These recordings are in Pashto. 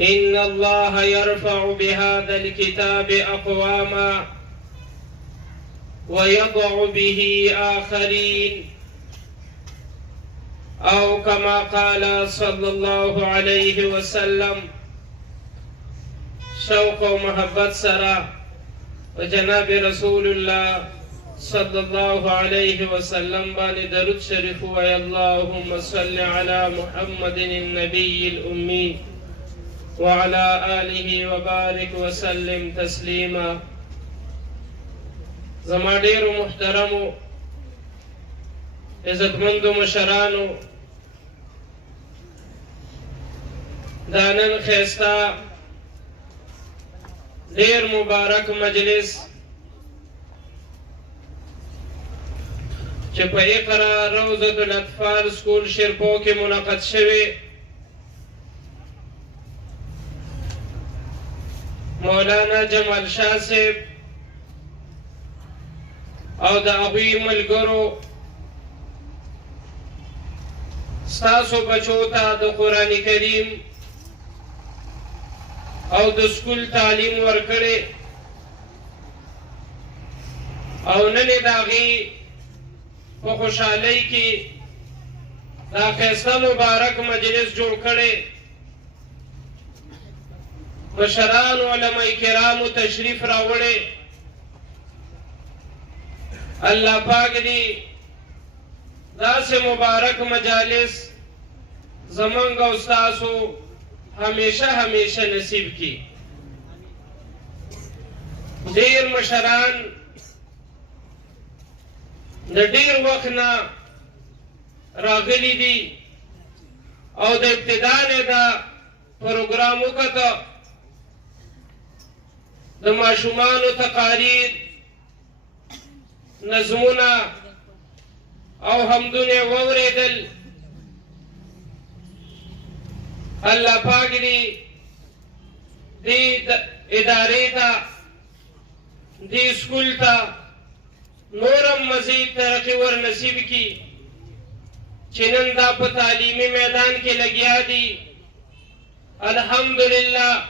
إن الله يرفع بهذا الكتاب أقواما ويضع به آخرين، أو كما قال صلى الله عليه وسلم. شوق و محبت سرا وجناب رسول الله صلى الله عليه وسلم بان درود شريف ويا اللهم صل على محمد النبي الأمي وعلى آله وبارك وسلم تسليما. زما ډیرو محترمو عزتمندو مشرانو، دا نن ښایسته ډیر مبارک مجلس چې په اقرا روضة الاطفال سکول شیرپو کې منعقد شوی، مولانا جمال شاه صاحب او د هغوی ملګرو ستاسو بچو ته د قرآن کریم او د سکول تعلیم ورکړی، او نن یې د هغې په خوشحالۍ کې دا ښایسته مبارک مجلس جوړ کړی. مشران علماء کرامو تشریف راوړی. الله پاک دې داسې مبارک مجالس زمونږ او ستاسو همیشه همیشه نصیب کی. ډیر مشران د ډیر وخت نه راغلي دي او د ابتدا نه دا پروګرام وکړه، د ماشومانو تقاریر، نظمونه او حمدونه واوریدل. الله پاک دې ادارې ته دې سکول ته نورم مزید ترقی ور نصیب کی چې نن دا په تعلیمي میدان کې لګیا دي. الحمدلله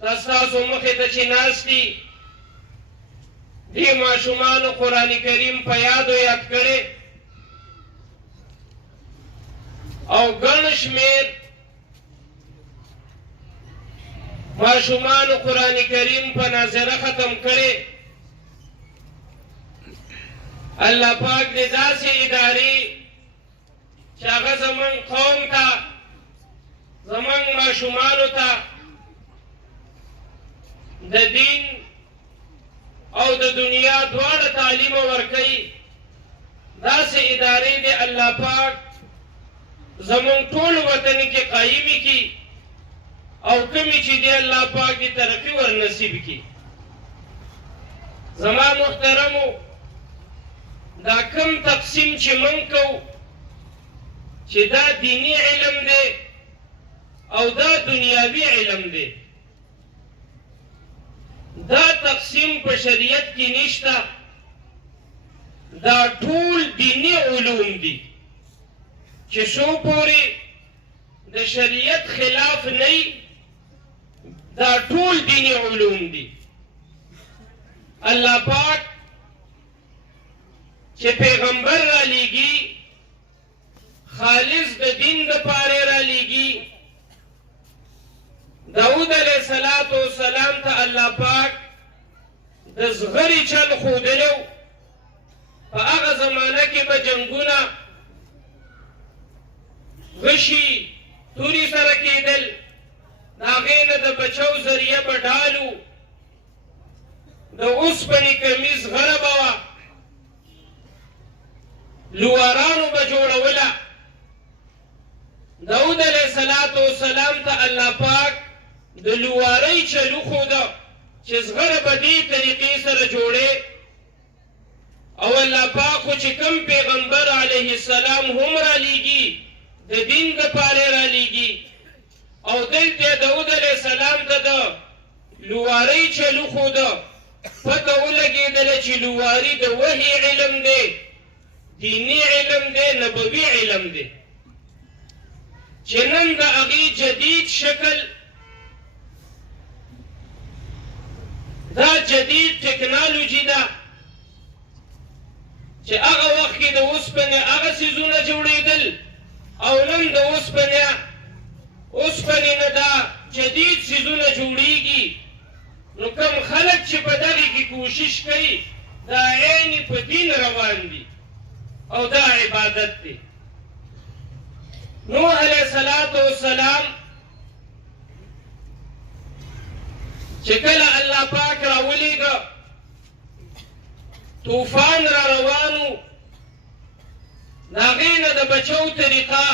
تاسو مخې ته چې ناست دي، دې ماشومانو قرآن کریم په یاد کړی او ګڼ شمېر ماشومانو قرآن کریم په ناظره ختم کړی. الله پاک دې داسې ادارې چې هغه زموږ قوم ته، زموږ ماشومانو ته د دین او د دنیا دواړه تعلیم ورکوي، داسې ادارې دې الله پاک زموږ ټول وطن کې قایمې کړي او کمی چې دی الله پاک دې ترقی ور نصیب کی. زما محترمو، دا کم تقسیم چې من کو چې دا دینی علم دی او دا دنیاوی علم دی، دا تقسیم په شریعت کې نشته. دا ټول دینی علوم دي چې څو پورې د شریعت خلاف نه، دا ټول دینی علوم دي. الله پاک چې پیغمبر را لیږي خالص د دین دپاره را لیږي. داود علیه السلام ته الله پاک د زغرې چل ښودلو. په هغه زمانه کې به جنګونه غشي تورې سره کېدل، د هغې نه د بچو ذریعه به ډالو، د اوسپنې کمیز غره به وه، لوارانو به جوړوله. داود علیه السلام ته الله پاک د لوارۍ چل وښوده چې زغره به دې طریقې سره جوړې. او الله پاک خو چې کوم پیغمبر علیه السلام هم را لیږي د دین دپاره را لیږي، او دلته داود علیه السلام ته د لوارۍ چل وښوده. پته ولګېدله چې لواري د وحي علم دی، دینی علم دی، نبوي علم دی، چې نن د هغې جدید شکل جدید ټکنالوژي ده چې هغه وخت کې د اوسپنې هغه څیزونه جوړېدل او نن د اوسپنې نه دا جدید څیزونه جوړېږي. نو کوم خلک چې په دغې کې کوشش کوي دا عین په دین روان دي او دا عبادت دی. نوح علیه السلام چې کله الله پاک راولېږه طوفان را روانو د هغې نه د بچو طریقه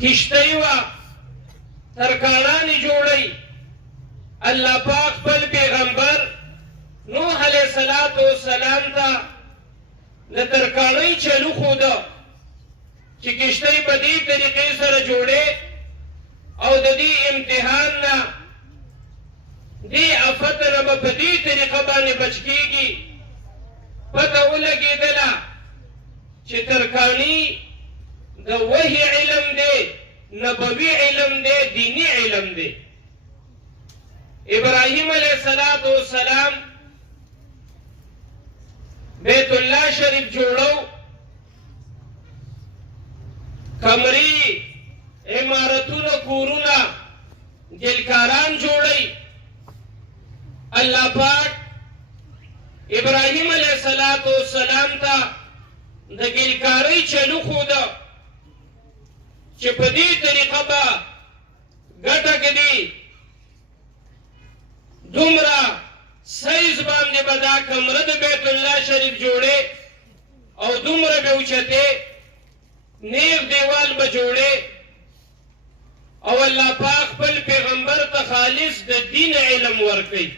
کشتۍ وه ترکاڼانې جوړی. الله پاک خپل پیغمبر نوح علیه السلام ته د ترکاڼۍ چلو ښوده چې کشتۍ په دې طریقې سره جوړې او د دې امتحان نه دې افت نه به په دې طریقه باندې بچ کېږي. پته ولګېدله چې ترکاڼي د وحي علم دی، نبوي علم دی، دینی علم دی. ابراهیم علیه السلام بیت الله شریف جوړو، کمرې عمارتونه کورونه ګلکاران جوړی. الله پاک ابراهیم علیه السلام ته د ګلکارۍ چلو ښوده چې په دې طریقه به ګټه کړي، دومره سایز باندې به دا کمره د بیت الله شریف جوړې او دومره به اوچتې نیغ دیوال به جوړې. او الله پاک خپل پیغمبر ته خالص د دین علم ورکوي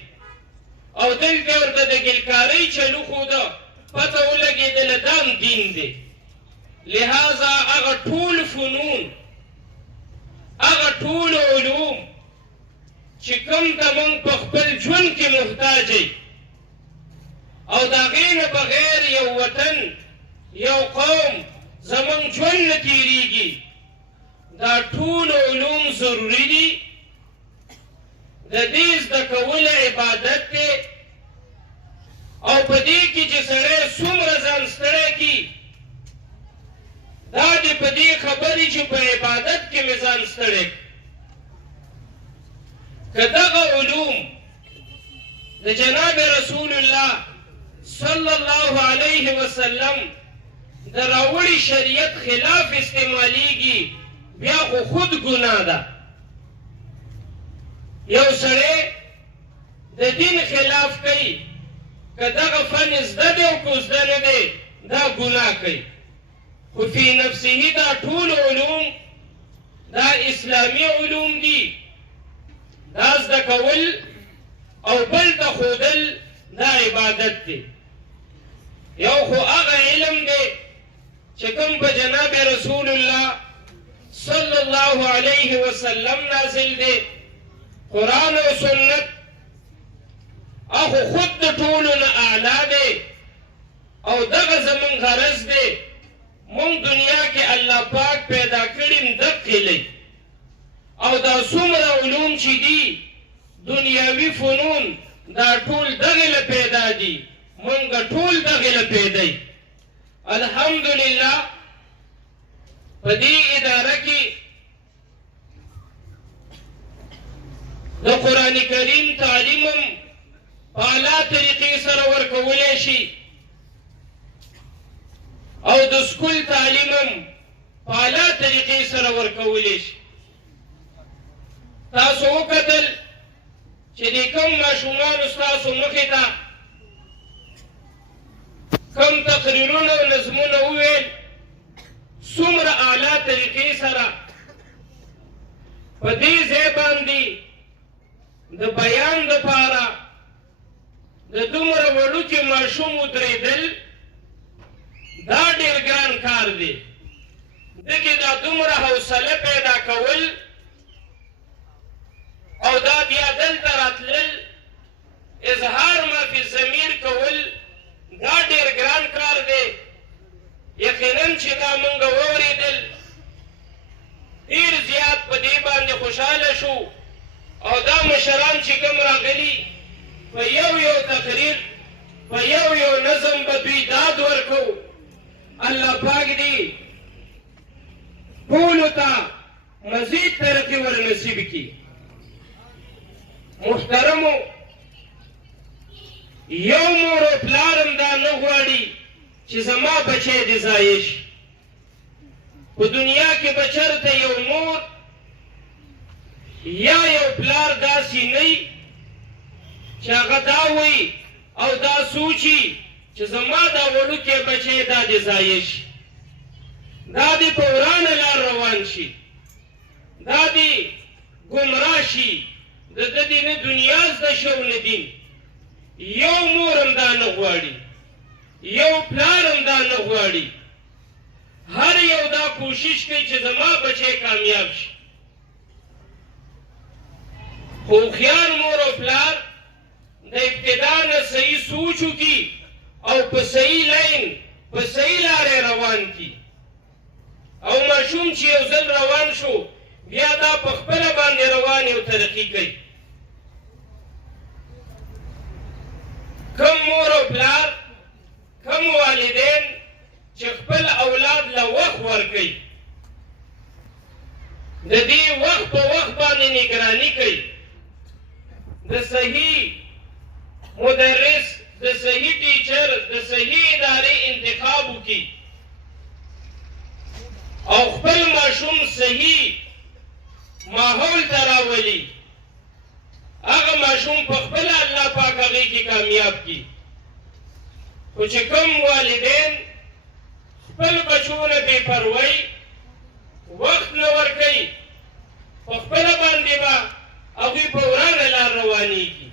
او دلته ورته د ګلکارۍ چلو ښوده، پته ولګېدله دا هم دین دی. لہذا هغه ټول فنون، هغه ټول علوم چې کوم ته موږ په خپل ژوند کې محتاج یو او د هغې نه بغیر یو وطن یو قوم زموږ ژوند نه تېرېږي، دا ټول علوم ضروري دي. د دې زده کول عبادت دی او په دې کې چې سړی څومره ځان ستړی کړي دا دې په دې خبرې چې په عبادت کې مې ځان ستړی کړي. که دغه علوم د جناب رسول الله صلی الله علیه وسلم د راوړي شریعت خلاف استعمالیږي بیا خو خود ګناه ده. یو سړی د دین خلاف کوي، که دغه فن زده دی او که زده نه دی دا ګناه کوي. خو فی نفسه دا ټول علوم دا اسلامي علوم دي، دا زده کول او بل ته ښودل دا عبادت دی. یو خو هغه علم دی چې کوم په جناب رسول الله صلی الله علیه وسلم نازل دی، قرآن او سنت، هغه خود د ټولو نه اعلی دی او دغه زموږ غرض دی. موږ دنیا کې الله پاک پیدا کړي دقې لئ او دا څومره علوم چې دي دنیاوي فنون دا ټول دغې له پیدا دي، موږ ټول دغې له پیدا یو. الحمدلله په دې اداره کې د قرآن کریم تعلیم هم په اعلی طریقې سره ورکولی شي او د سکول تعلیم هم په اعلی طریقې سره ورکولی شي. تاسو وکتل چې د کوم ماشومانو ستاسو مخې ته کوم تقریرونه او نظمونه وویل، څومره اعلی طریقې سره په دې ځای باندې د بیان دپاره د دومره وړوکي ماشوم ودرېدل دا ډېر ګران کار دی. دغې دا دومره حوصله پیدا کول او دا بیا دلته راتلل اظهار ما فی ضمیر کول دا ډېر ګران کار دی. یقینا چې دا موږ واورېدل ډېر زیات په دې باندې خوشحاله شو او دا مشران چې کوم راغلي په یو تقریر په یو نظم به دوی داد ورکو. الله پاک دې ټولو ته مزید ترقي ور نصیب کړي. محترمو، یو مور او پلار هم دا نه غواړي چې زما بچی دې ضایع شي. په دنیا کې به چېرته یو مور یا یو پلار داسې نه وي چې هغه دا وایي او دا سوچي چې زما دا وړوکی بچی دا دې ضایع شي، دا دې په ورانه لار روان شي، دا دې ګمراه شي، د ده دې نه دنیا زده شي او نه دین. یو مور هم دا نه غواړي، یو پلار هم دا نه غواړي. هر یو دا کوشش کوي چې زما بچی کامیاب شي. خو هوښیار مور او پلار د ابتدا نه صحیح سوچ وکړي او په صحیح لاین په صحیح لارې روان کړي. او ماشوم چې یو ځل روان شو بیا دا په خپله باندې روان او ترقي کوي. کم مور او پلار، کم والدین چې خپل اولاد له وخت ورکوي، د دې وخت په وخت باندې نگراني کوي، د صحیح مدرس، د صحیح ټیچر، د صحیح ادارې انتخاب وکړي او خپل ماشوم صحیح ماحول ته راولي، هغه ماشوم په خپله الله پاک هغې کې کامیاب کړي. خو چې کوم والدین خپل بچو نه بې پروایي وخت نه ورکوي، په خپله باندې به هغوی په ورانه لار روانېږي.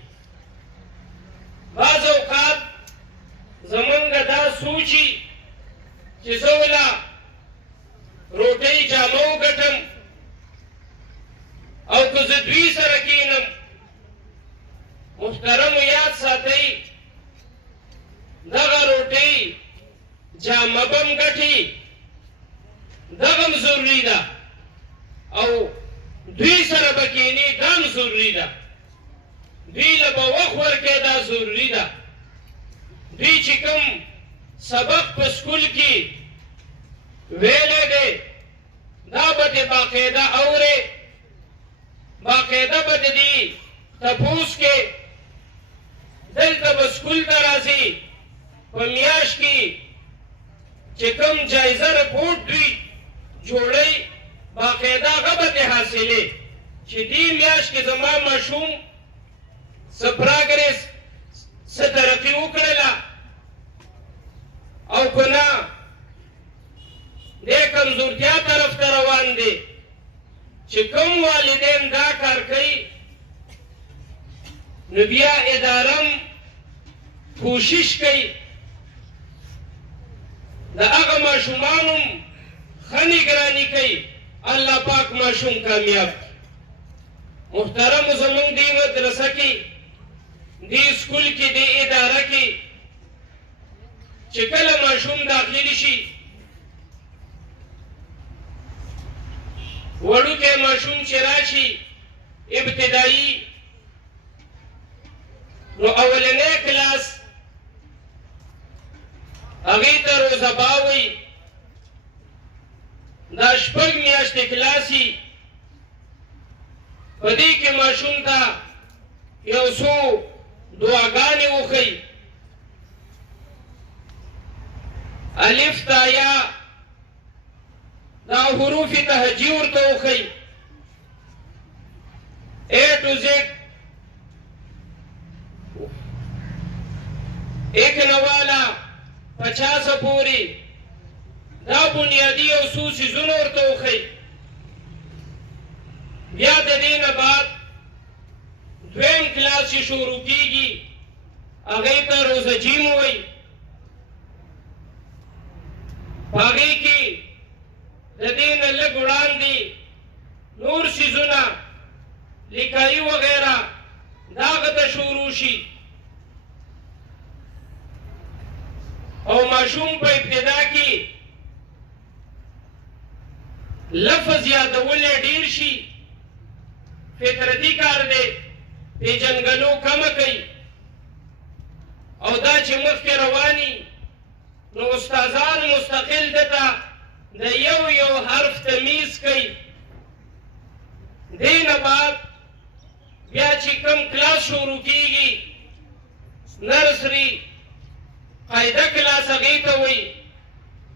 بعض اوقات زمونږ دا سوچي چې زه وله روټۍ جامه وګټم او که زه دوی سره کښېنم. محترمو، یاد ساتئ دغه روټۍ جامه به م ګټي، دغه م ضروري ده، او دوی سره به کښېني دا هم ضروري ده. دوی له به وخت ورکوي دا ضروري ده. دوی چې کوم سبق په سکول کې ویلی دی دا به دې باقاعده اورې، باقاعده به د دې تپوس کې دلته به سکول ته راځي. په میاشت کې چې کوم جایزه رپورټ دوی جوړوي باقاعده هغه به ترې حاصلې چې دې میاشت کې زما ماشوم څه پراګرس، څه ترقي وکړله او که نه دې کمزورتیا طرف ته روان دی. چې کوم والدین دا کار کوي نو بیا اداره م کوشش کوي د هغه ماشومانو م ښه نګراني کوي، الله پاک ماشوم کامیاب کړي. محترمو، زمونږ دې مدرسه کې، دې سکول کې، دې اداره کې چې کله ماشوم داخلي شي، وړوکی ماشوم چې راشي ابتدایي، نو اولنی کلاس هغې ته روزبا وایي. دا 6 میاشتې کلاس وي، په دې کې ماشوم ته یو څو دعاګانې وښیي، الف تا یا دا حروف تهجی ورته وښیي، A to Z 1 نه والا 50 پورې دا بنیادي او څو څیزونه ورته وښیي. بیا د دې نه بعد دویم کلاس چې شروع کېږي هغې ته روزه جیم وایي. په هغې کې د دې نه لږ وړاندې نور څیزونه لیکایي وغیره دا هغه ته شروع شي. او ماشوم په ابتدا کې لفظ یادولی ډېر شي، فطرتي کار دی پیژنګلو کمه کوي او دا چې مخکې رواني نو استادان مستقل دته د یو حرف تمیز کوي دې نه بعد بیا چې کوم کلاس شروع کیږي نرسري قاعده کلاس هغې ته وایي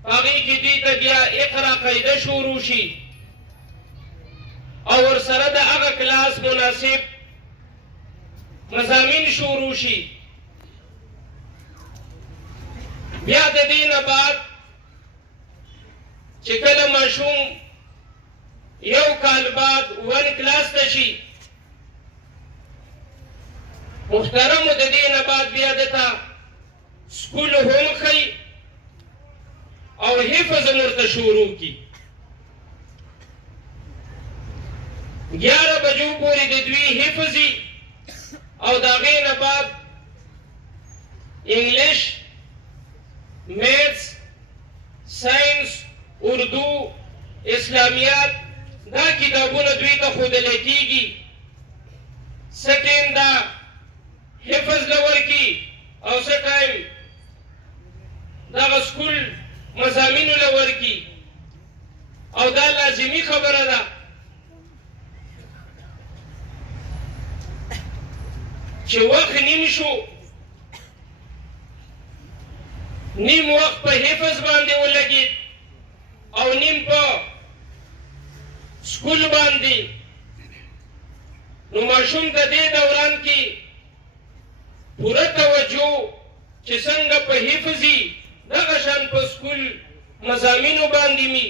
هغې کې دوی ته بیا اقرا قاعده شروع شي او ورسره د هغه کلاس مناسب مضامین شروع شي بیا د دې نه بعد چې کله ماشوم یو کال بعد ون کلاس ته شي محترمو د دې نه بعد بیا دته سکول هم ښي او حفظ ورته شروع کی 11 بجو پورې د دوی حفظي او د هغې نه بعد انګلیش میتھس ساینس اردو اسلامیات دا کتابونه دوی ته ښودلی کېږي څه ټایم دا حفظ له ورکي او څه ټایم دغه سکول مضامینو له ورکي او دا لازمي خبره ده چې وخت نیم شو نیم وخت په حفظ باندې ولګید او نیم په سکول باندې نو ماشوم د دې دوران کې پوره توجه چې څنګه په حفظي دغه شان په سکول مضامینو باندې می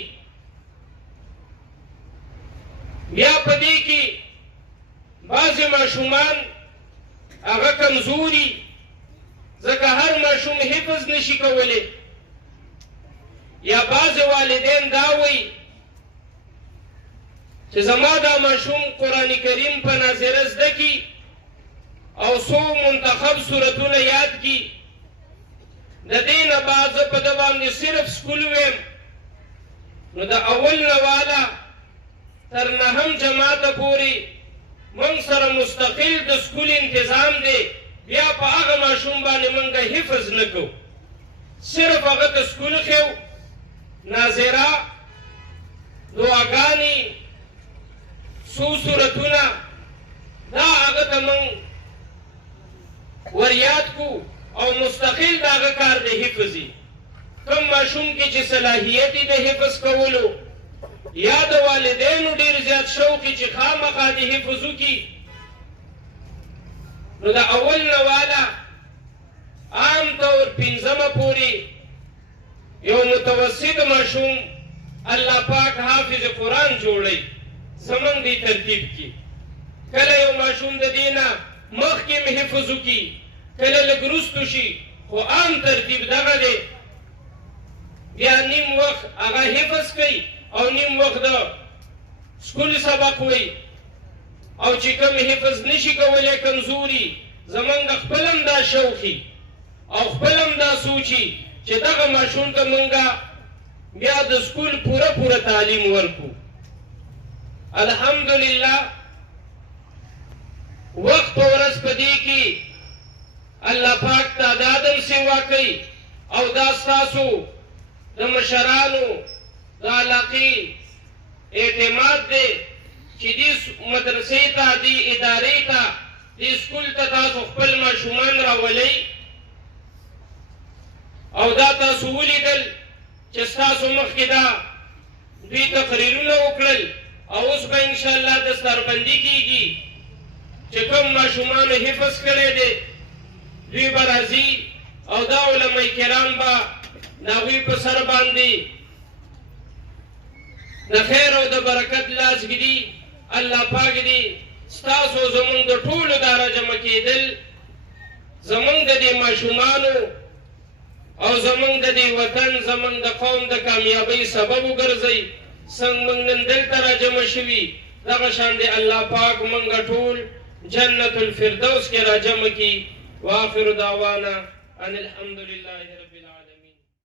بیا په دې کې بعضې ماشومان هغه کمزوري ځکه هر ماشوم حفظ نشي کولی یا بعضې والدین دا وایي چې زما دا ماشوم قرآن کریم په ناظره زده کړي او څو منتخب صورتونه یاد کړي د دې نه بعد زه په ده باندې صرف سکول ویم نو د اول نه واله تر نهم جماعته پورې موږ سره مستقل د سکول انتظام دی بیا په هغه ماشوم باندې موږ حفظ نه کوو صرف هغه ته سکول ښیو ناظره دعاګانې څو صورتونه دا هغه ته موږ وریاد کو او مستقل د هغه کار د حفظي کوم ماشوم کې چې صلاحیت د حفظ کولو یا د والدینو ډېر زیات شوق چې خامخا د حفظ وکړي نو د اول نه واله عام طور پنځمه پورې یو متوسط ماشوم الله پاک حافظ قرآن جوړوي زمونږ دې ترتیب کې کله یو ماشوم د دې نه مخکې م حفظ وکړي کله لږ وروستو شي خو عام ترتیب دغه دی بیا نیم وخت هغه حفظ کوي او نیم وخت د سکول سبق وی او چې کوم حفظ نشي کولی کمزوري زمونږ خپل هم دا شوقي او خپل هم دا سوچي چې دغه ماشوم ته مونږ بیا د سکول پوره تعلیم ورکو الحمدلله وخت په ورځ په دې کې الله پاک تعداد هم سیوا کوي او دا ستاسو د مشرانو د علاقې اعتماد دی چې دې مدرسې ته دې ادارې ته دې سکول ته تاسو خپل ماشومان راولئ او دا تاسو ولیدل چې ستاسو مخکې دا دوی تقریرونه وکړل او اوس به انشاءالله دستاربندي کېږي چې کوم ماشومانو حفظ کړی دی دوی به راځي او دا علماء کرام به د هغوی په سر باندې د خیر او د برکت لاس ږدي الله پاک دې ستاسو زمونږ د ټولو دا راجمع کېدل زمونږ د دې ماشومانو او زمونږ د دې وطن زمونږ د قوم د کامیابۍ سبب وګرځئ څنګه موږ نن دلته راجمع شوي دغه شان دې الله پاک موږ ټول جنت الفردوس کې راجمع کړي واخر دعوانا ان الحمد لله رب